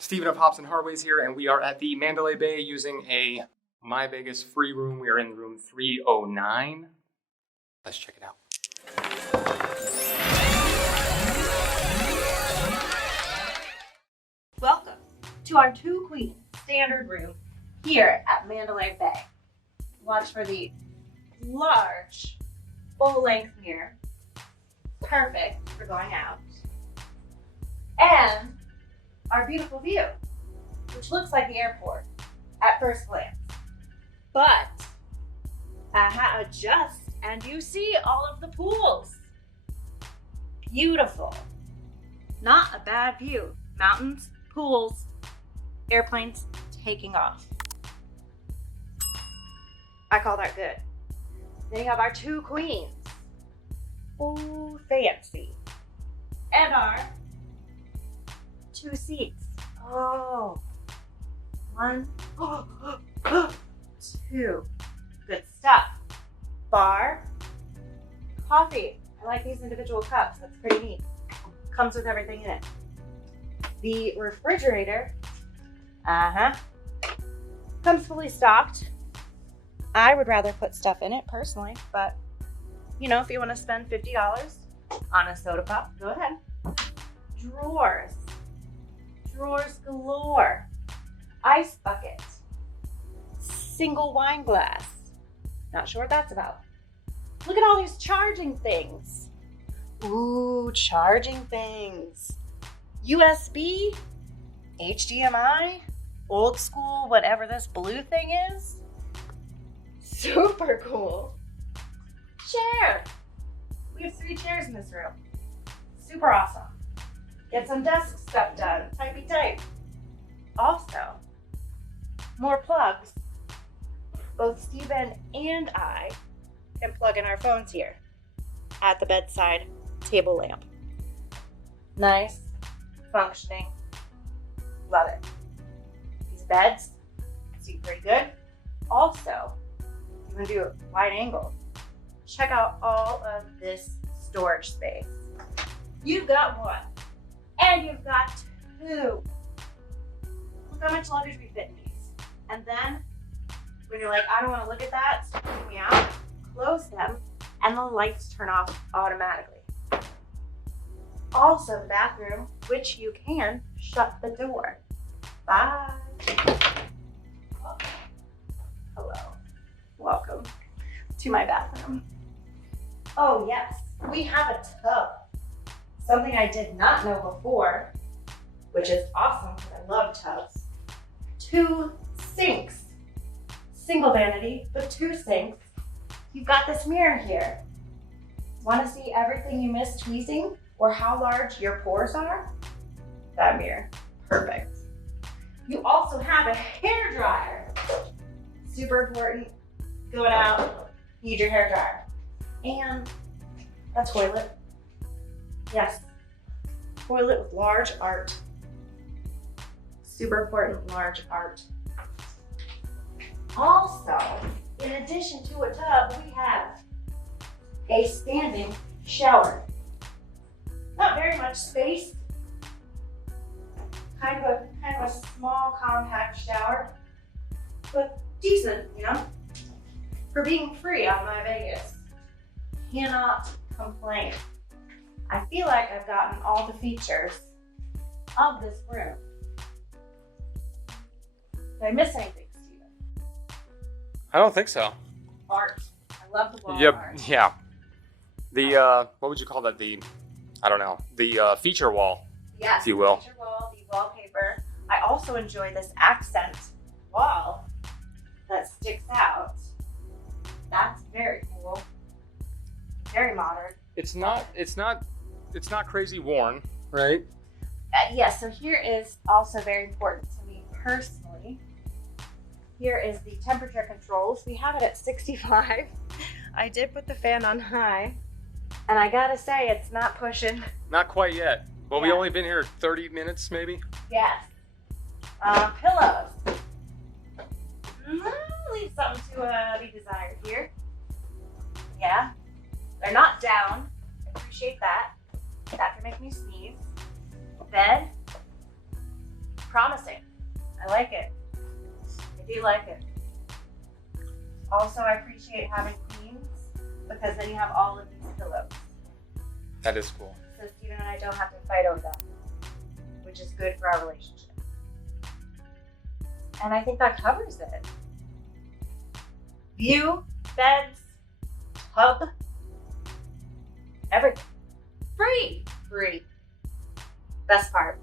Stephen of Hops and Hardways here, and we are at the Mandalay Bay using a MyVegas free room. We are in room 309. Let's check it out. Welcome to our two queen standard room here at Mandalay Bay. Watch for the large full-length mirror, perfect for going out, and our beautiful view, which looks like the airport at first glance. But adjust and you see all of the pools. Beautiful. Not a bad view. Mountains, pools, airplanes taking off. I call that good. Then you have our two queens. Ooh, fancy. And our two seats. Oh, one, two. Good stuff. Bar, coffee. I like these individual cups. That's pretty neat. Comes with everything in it. The refrigerator, comes fully stocked. I would rather put stuff in it personally, but you know, if you want to spend $50 on a soda pop, go ahead. Drawers galore. Ice bucket, single wine glass. Not sure what that's about. Look at all these charging things. Ooh, charging things. USB, HDMI, old school, whatever this blue thing is. Super cool. Chair. We have 3 chairs in this room. Super awesome. Get some desk stuff done, typey type. Also, more plugs. Both Steven and I can plug in our phones here at the bedside table lamp. Nice, functioning, love it. These beds seem pretty good. Also, you can do it wide angle. Check out all of this storage space. You've got one, and you've got 2. Look how much luggage we fit in these. And then, when you're like, I don't want to look at that, it's freaking me out, close them, and the lights turn off automatically. Also, the bathroom, which you can shut the door. Bye. Oh. Hello. Welcome to my bathroom. Oh yes, we have a tub. Something I did not know before, which is awesome because I love tubs. 2 sinks. Single vanity, but 2 sinks. You've got this mirror here. Want to see everything you missed tweezing or how large your pores are? That mirror, perfect. You also have a hair dryer. Super important, going out, need your hair dryer. And a toilet. Yes, toilet with large art. Super important, large art. Also, in addition to a tub, we have a standing shower. Not very much space. Kind of a small, compact shower, but decent, you know. For being free on MyVegas, cannot complain. I feel like I've gotten all the features of this room. Did I miss anything, Steven? I don't think so. Art. I love the wall Yep. art. Yeah. The, what would you call that? The feature wall. Yes, if you will. The feature wall, the wallpaper. I also enjoy this accent wall that sticks out. That's very cool. Very modern. It's not crazy worn, right? Yes, so here is also very important to me personally. Here is the temperature controls. We have it at 65. I did put the fan on high, and I gotta say, it's not pushing. Not quite yet. Well, Yeah. we only been here 30 minutes, maybe? Yes. Pillows. Leave something to be desired here. Yeah. They're not down. Appreciate that. That can make me sneeze. Bed. promising. I like it. I do like it. Also, I appreciate having queens because then you have all of these pillows. That is cool. So Steven and I don't have to fight over them, which is good for our relationship. And I think that covers it. View, beds, tub, everything. Free. Free. Best part.